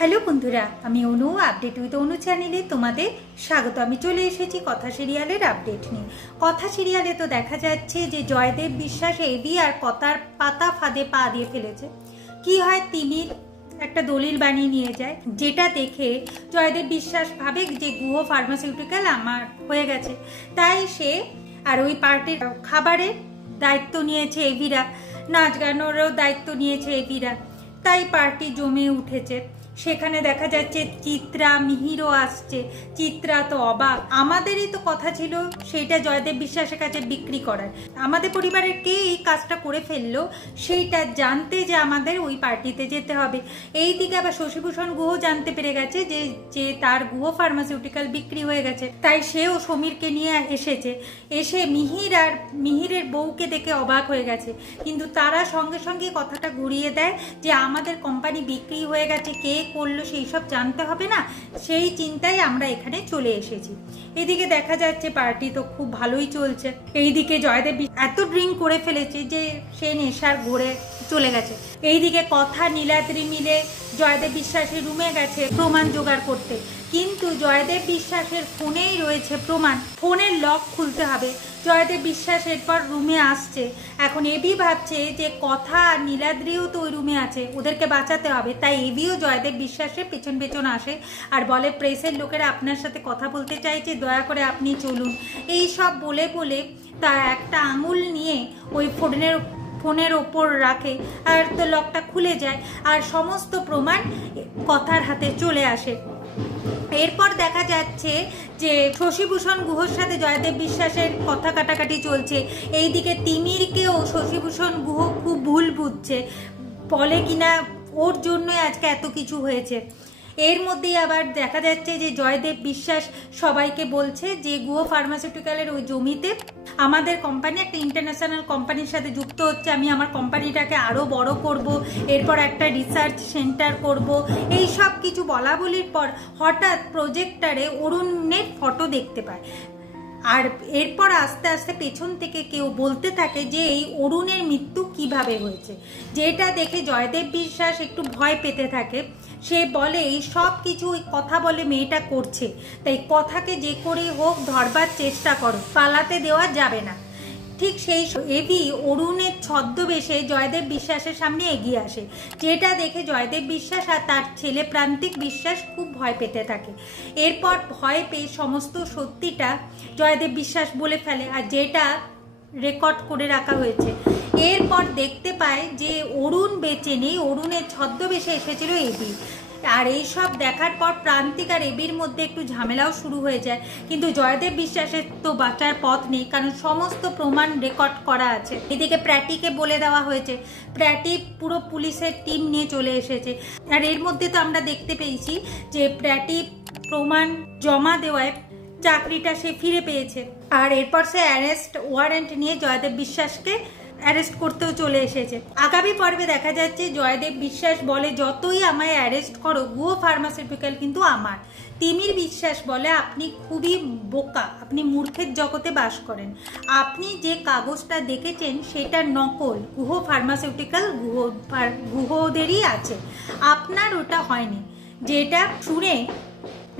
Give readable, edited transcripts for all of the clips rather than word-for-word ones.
Hello বন্ধুরা, আমি অনু update with অনু চ্যানেলে তোমাদের স্বাগত। আমি চলে এসেছি কথা সিরিয়ালের আপডেট নিয়ে। কথা সিরিয়ালে তো দেখা যাচ্ছে যে জয়দেব বিশ্বাস এবি আর কথার পাতা ফাঁদে পা দিয়ে ফেলেছে। কি হয়, তিমির একটা দলিল বানিয়ে নিয়ে যায়, যেটা দেখে জয়দেব বিশ্বাস ভাবে যে গুহ ফার্মাসিউটিক্যাল আমার হয়ে গেছে। তাই সে আর ওই পার্টির খাবারের দায়িত্ব নিয়েছে এবিরা, নাচ গানেরও দায়িত্ব নিয়েছে এবিরা। তাই পার্টি জমে উঠেছে। সেখানে দেখা যাচ্ছে চিত্রা মিহিরও আসছে। চিত্রা তো অবাক, আমাদেরই তো কথা ছিল সেইটা জয়দেব বিশ্বাসের কাছে বিক্রি করার। আমাদের পরিবারের কে এই কাজটা করে ফেললো সেইটা জানতে যে আমাদের ওই পার্টিতে যেতে হবে। এই দিকে আবার শশীভূষণ গুহ জানতে পেরে গেছে যে তার গুহ ফার্মাসিউটিক্যাল বিক্রি হয়ে গেছে। তাই সেও সমীরকে নিয়ে এসেছে। এসে মিহিরের বউকে দেখে অবাক হয়ে গেছে, কিন্তু তারা সঙ্গে সঙ্গে কথাটা ঘুরিয়ে দেয় যে আমাদের কোম্পানি বিক্রি হয়ে গেছে, কে করলো সেই সব জানতে হবে না। সেই চিন্তায় আমরা এখানে চলে এসেছি। এদিকে দেখা যাচ্ছে পার্টি তো খুব ভালোই চলছে। এইদিকে জয়দেব এত ড্রিঙ্ক করে ফেলেছে যে সে নেশার ঘোরে চলে গেছে। এইদিকে কথা নীলাদ্রি মিলে জয়দেব বিশ্বাসের রুমে গেছে প্রমাণ জোগাড় করতে, কিন্তু জয়দেব বিশ্বাসের ফোনেই রয়েছে প্রমাণ। ফোনের লক খুলতে হবে। জয়দেব বিশ্বাস এরপর রুমে আসছে। এখন এবি ভাবছে যে কথা আর নীলাদ্রিও তো ওই রুমে আছে, ওদেরকে বাঁচাতে হবে। তাই এবিও জয়দেব বিশ্বাসের পেছন পেছন আসে আর বলে প্রেসের লোকেরা আপনার সাথে কথা বলতে চাইছে, দয়া করে আপনি চলুন। এই সব বলে বলে তা একটা আঙুল নিয়ে ওই ফোনের ওপর রাখে আর তো লকটা খুলে যায় আর সমস্ত প্রমাণ কথার হাতে চলে আসে। এরপর দেখা যাচ্ছে যে শশীভূষণ গুহর সাথে জয়দেব বিশ্বাসের কথা কাটাকাটি চলছে। এইদিকে তিমিরকেও শশীভূষণ গুহ খুব ভুল বুঝছে, বলে কিনা ওর জন্যই আজকে এত কিছু হয়েছে। এর মধ্যেই আবার দেখা যাচ্ছে যে জয়দেব বিশ্বাস সবাইকে বলছে যে গুহ ফার্মাসিউটিক্যালের ওই জমিতে আমাদের কোম্পানি একটা ইন্টারন্যাশনাল কোম্পানির সাথে যুক্ত হচ্ছে। আমি আমার কোম্পানিটাকে আরও বড় করব, এরপর একটা রিসার্চ সেন্টার করব। এই সব কিছু বলা বলির পর হঠাৎ প্রজেক্টারে অরুণের ফটো দেখতে পায়। আর এরপর আস্তে আস্তে পেছন থেকে কেউ বলতে থাকে যে এই অরুণের মৃত্যু কিভাবে হয়েছে, যেটা দেখে জয়দেব বিশ্বাস একটু ভয় পেতে থাকে। সে বলে এই সব কিছু কথা বলে মেয়েটা করছে, তাই কথাকে যে করেই হোক ধরবার চেষ্টা করো, পালাতে দেওয়া যাবে না। ঠিক সেই এবি অরুণের ছদ্মবেশে জয়দেব বিশ্বাসের সামনে এগিয়ে আসে, যেটা দেখে জয়দেব বিশ্বাস আর তার ছেলে প্রান্তিক বিশ্বাস খুব ভয় পেতে থাকে। এরপর ভয় পেয়ে সমস্ত সত্যিটা জয়দেব বিশ্বাস বলে ফেলে, আর যেটা রেকর্ড করে রাখা হয়েছে। এরপর দেখতে পায় যে অরুণ বেঁচে নেই, অরুণের ছদ্মবেশে এসেছিল এবি। আর এইসব দেখার পর প্রান্তিক আর এবির মধ্যে একটু ঝামেলাও শুরু হয়ে যায়, কিন্তু জয়দেব বিশ্বাসের তো বাঁচার পথ নেই, কারণ সমস্ত প্রমাণ রেকর্ড করা আছে। এদিকে প্র্যাটিকে বলে দেওয়া হয়েছে, প্র্যাটি পুরো পুলিশের টিম নিয়ে চলে এসেছে। আর এর মধ্যে তো আমরা দেখতে পেয়েছি যে প্র্যাটি প্রমাণ জমা দেওয়ায় চাকরিটা সে ফিরে পেয়েছে। আর এরপর সে অ্যারেস্ট ওয়ারেন্ট নিয়ে জয়দেব বিশ্বাসকে অ্যারেস্ট করতেও চলে এসেছে। আগামী পর্বে দেখা যাচ্ছে জয়দেব বিশ্বাস বলে যতই আমায় অ্যারেস্ট করো, গুহ ফার্মাসিউটিক্যাল কিন্তু আমার। তিমির বিশ্বাস বলে আপনি খুবই বোকা, আপনি মূর্খের জগতে বাস করেন। আপনি যে কাগজটা দেখেছেন সেটা নকল, গুহ ফার্মাসিউটিক্যাল গুহদেরই আছে, আপনার ওটা হয়নি। যেটা শুনে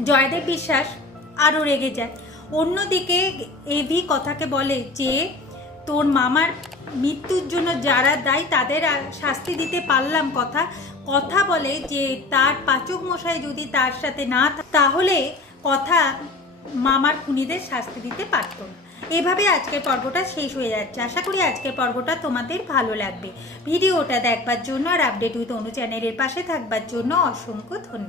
জয়দেব বিশ্বাস আরও রেগে যায়। অন্যদিকে এবি কথাকে বলে যে তোর মামার মৃত্যুর জন্য যারা দায়ী তাদের শাস্তি দিতে পারলাম। কথা বলে যে তার পাচক মশাই যদি তার সাথে না তাহলে কথা মামার খুনিদের শাস্তি দিতে পারত না। এভাবে আজকের পর্বটা শেষ হয়ে যাচ্ছে। আশা করি আজকের পর্বটা তোমাদের ভালো লাগবে। ভিডিওটা দেখবার জন্য আর আপডেট উইথ অনু চ্যানেলের পাশে থাকবার জন্য অসংখ্য ধন্যবাদ।